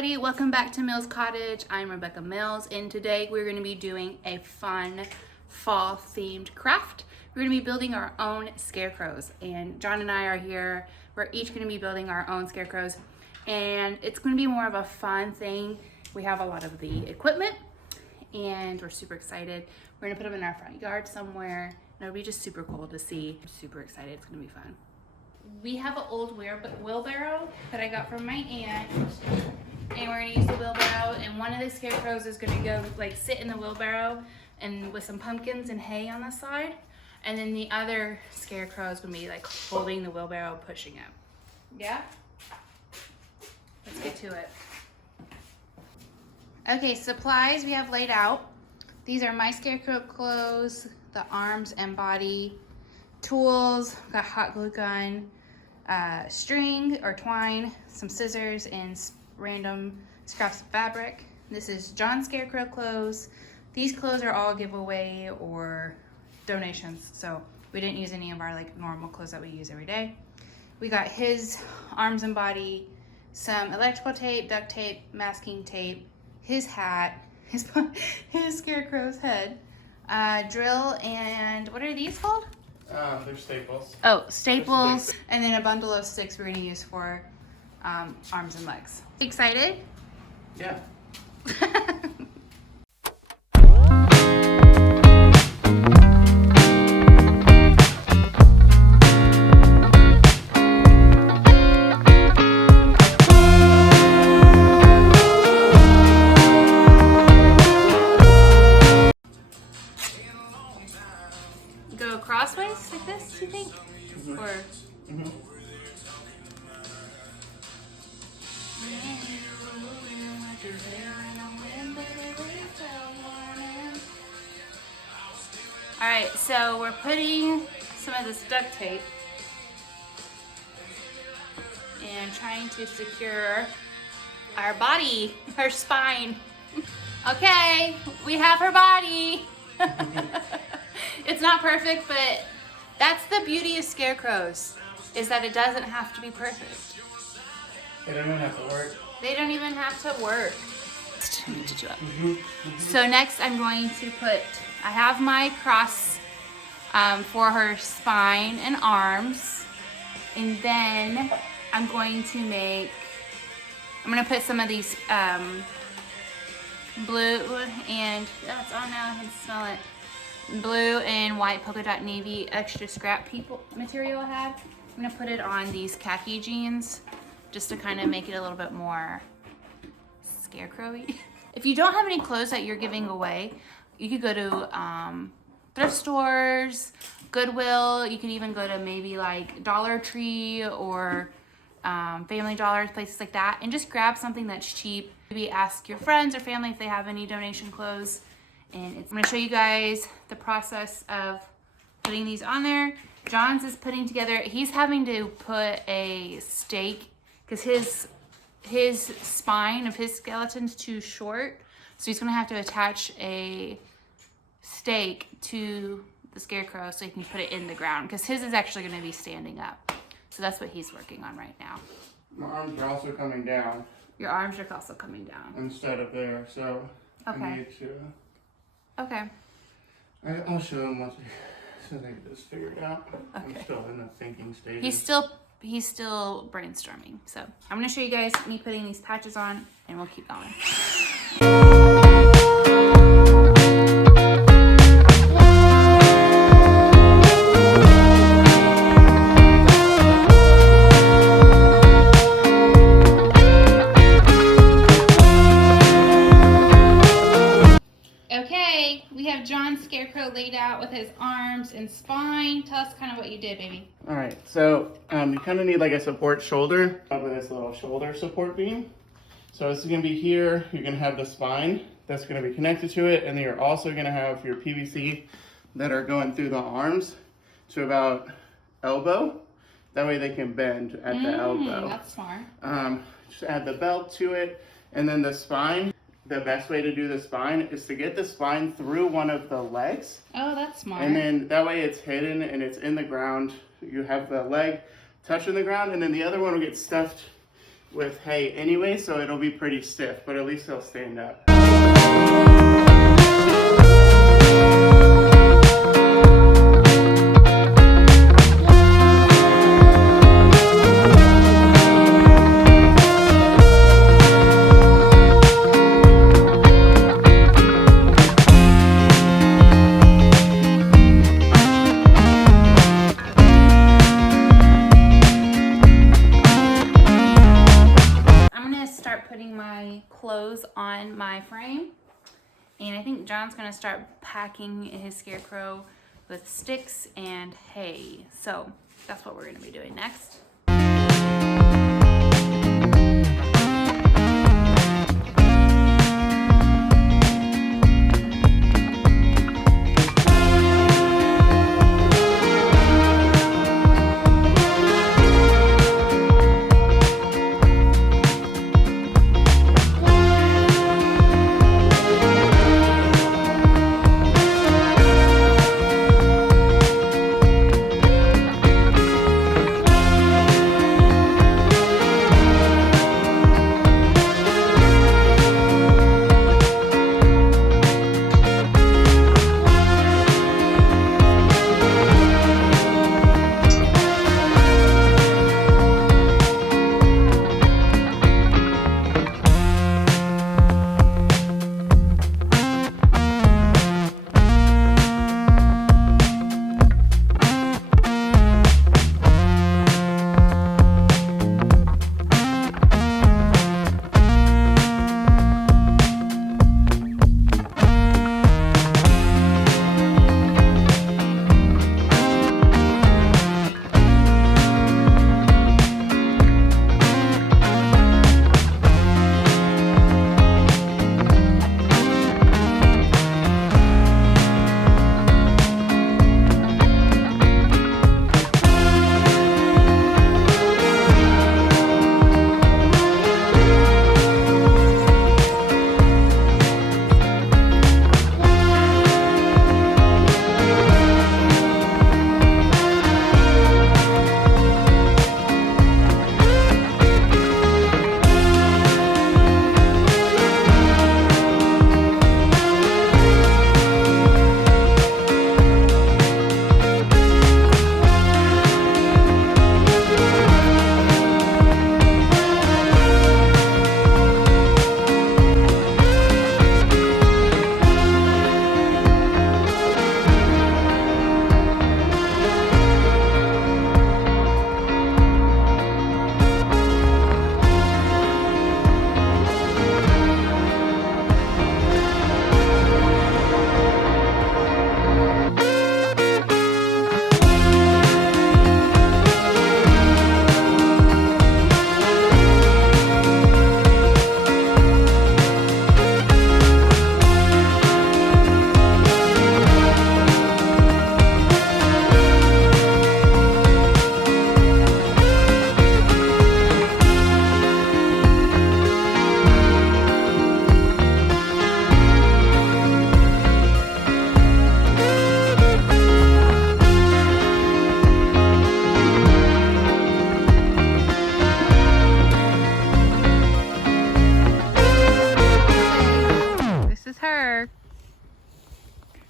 everybody, welcome back to Mills Cottage. I'm Rebecca Mills, and today we're going to be doing a fun fall themed craft. We're going to be building our own scarecrows, and John and I are here. We're each going to be building our own scarecrows, and it's going to be more of a fun thing. We have a lot of the equipment, and we're super excited. We're going to put them in our front yard somewhere, and it'll be just super cool to see. I'm super excited. It's going to be fun. We have an old wheelbarrow that I got from my aunt, and we're gonna use the wheelbarrow, and one of the scarecrows is gonna go like sit in the wheelbarrow and with some pumpkins and hay on the side, and then the other scarecrow is gonna be like holding the wheelbarrow, pushing it. Yeah? Let's get to it. Okay, supplies we have laid out. These are my scarecrow clothes, the arms and body, tools, got hot glue gun, string or twine, some scissors, and random scraps of fabric. This is Jon's scarecrow clothes. These clothes are all giveaway or donations, so we didn't use any of our like normal clothes that we use every day. We got his arms and body, some electrical tape, duct tape, masking tape, his hat, his scarecrow's head, drill, and what are these called? They're staples. Oh, staples, and then a bundle of sticks we're gonna use for arms and legs. Excited? Yeah. Go crossways like this, you think? Mm-hmm. Or mm-hmm. All right, so we're putting some of this duct tape and trying to secure our body, her spine. Okay, we have her body. It's not perfect, but that's the beauty of scarecrows, is that it doesn't have to be perfect. They don't even have to work. They don't even have to work. So next I'm going to put, I have my cross for her spine and arms, and then I'm going to put some of these blue and, that's on now, I can smell it. Blue and white polka dot navy extra scrap material I had. I'm gonna put it on these khaki jeans just to kind of make it a little bit more scarecrowy. If you don't have any clothes that you're giving away, you could go to thrift stores, Goodwill. You could even go to maybe like Dollar Tree or Family Dollar, places like that, and just grab something that's cheap. Maybe ask your friends or family if they have any donation clothes. And I'm going to show you guys the process of putting these on there. John's is putting together, he's having to put a stake because his spine of his skeleton's too short. So he's going to have to attach a stake to the scarecrow so he can put it in the ground, because his is actually going to be standing up. So that's what he's working on right now. My arms are also coming down. Your arms are also coming down. Instead of there, so okay. I need to... Okay. I'll show them once so they get this figured out. Okay. I'm still in the thinking stage. He's still brainstorming. So I'm gonna show you guys me putting these patches on, and we'll keep going. Okay, we have John's scarecrow laid out with his arms and spine. Tell us kind of what you did, baby. All right, so you kind of need like a support shoulder over this little shoulder support beam. So this is going to be here. You're going to have the spine that's going to be connected to it, and then you're also going to have your PVC that are going through the arms to about elbow. That way they can bend at the elbow. That's smart. Just add the belt to it, and then the spine. The best way to do the spine is to get the spine through one of the legs. Oh, that's smart. And then that way it's hidden and it's in the ground. You have the leg touching the ground, and then the other one will get stuffed with hay anyway, so it'll be pretty stiff, but at least they'll stand up. Clothes on my frame, and I think John's gonna start packing his scarecrow with sticks and hay. So that's what we're gonna be doing next.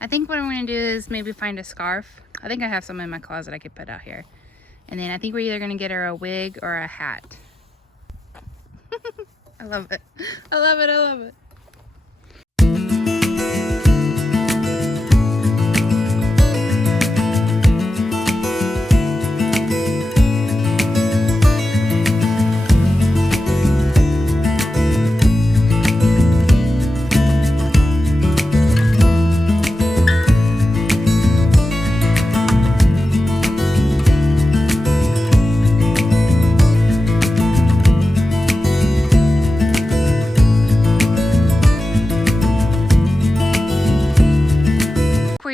I think what I'm gonna do is maybe find a scarf. I think I have some in my closet I could put out here. And then I think we're either gonna get her a wig or a hat. I love it. I love it, I love it.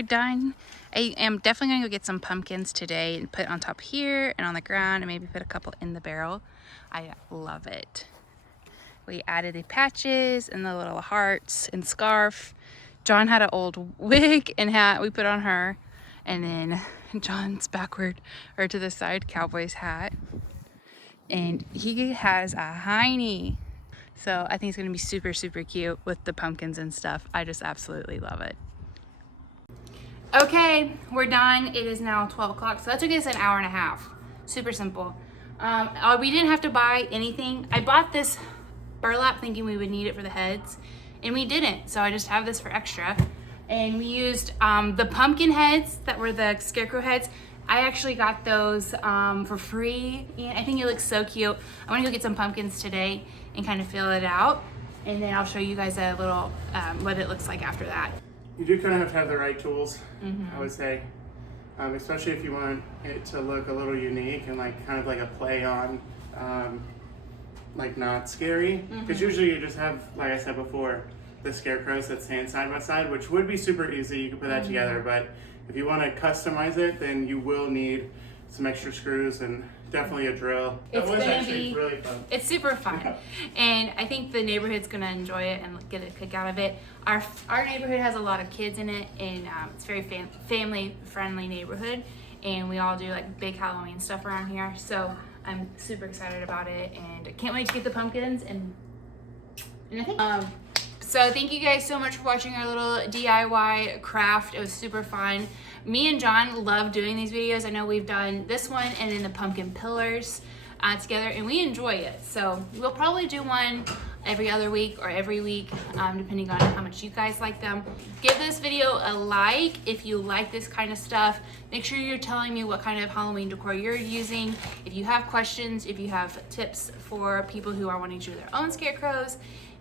Done. I am definitely gonna go get some pumpkins today and put on top here and on the ground and maybe put a couple in the barrel. I love it. We added the patches and the little hearts and scarf. John had an old wig and hat we put on her, and then John's backward or to the side Cowboys hat. And he has a hiney. So I think it's gonna be super, super cute with the pumpkins and stuff. I just absolutely love it. Okay, we're done. It is now 12 o'clock, so that took us an hour and a half. Super simple. We didn't have to buy anything. I bought this burlap thinking we would need it for the heads, and we didn't, so I just have this for extra. And we used the pumpkin heads that were the Scarecrow heads. I actually got those for free, and I think it looks so cute. I'm gonna go get some pumpkins today and kind of fill it out, and then I'll show you guys a little what it looks like after that. You do kind of have the right tools, I would say, especially if you want it to look a little unique and like kind of like a play on like not scary. Because usually you just have, like I said before, the Scarecrows that stand side by side, which would be super easy. You could put that together, but if you want to customize it, then you will need some extra screws and definitely a drill. It's That was gonna actually be really fun. It's super fun, and I think the neighborhood's gonna enjoy it and get a kick out of it. Our neighborhood has a lot of kids in it, and it's very family friendly neighborhood, and we all do like big Halloween stuff around here. So I'm super excited about it, and I can't wait to get the pumpkins and I think. So thank you guys so much for watching our little DIY craft. It was super fun. Me and John love doing these videos. I know we've done this one and then the pumpkin pillars together, and we enjoy it. So we'll probably do one every other week or every week, depending on how much you guys like them. Give this video a like if you like this kind of stuff. Make sure you're telling me what kind of Halloween decor you're using. If you have questions, if you have tips for people who are wanting to do their own scarecrows.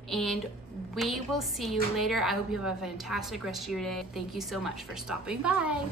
And we will see you later. I hope you have a fantastic rest of your day. Thank you so much for stopping by.